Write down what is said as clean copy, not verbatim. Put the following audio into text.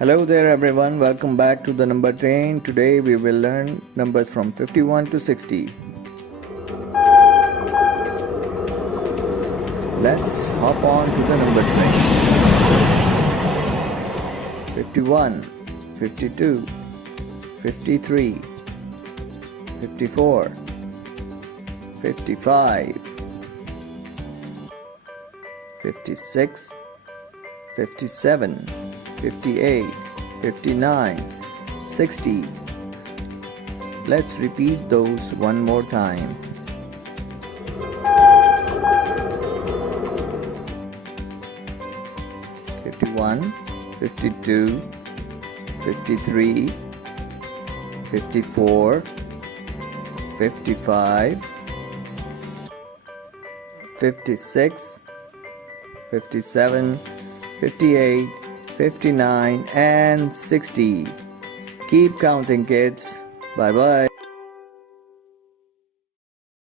Hello there everyone, welcome back to the number train. Today we will learn numbers from 51 to 60. Let's hop on to the number train. 51, 52, 53, 54, 55, 56, 57, 58, 59, 60. Let's repeat those one more time. 51, 52, 53, 54, 55, 56, 57, 58, 59 and 60. Keep counting, kids. Bye bye.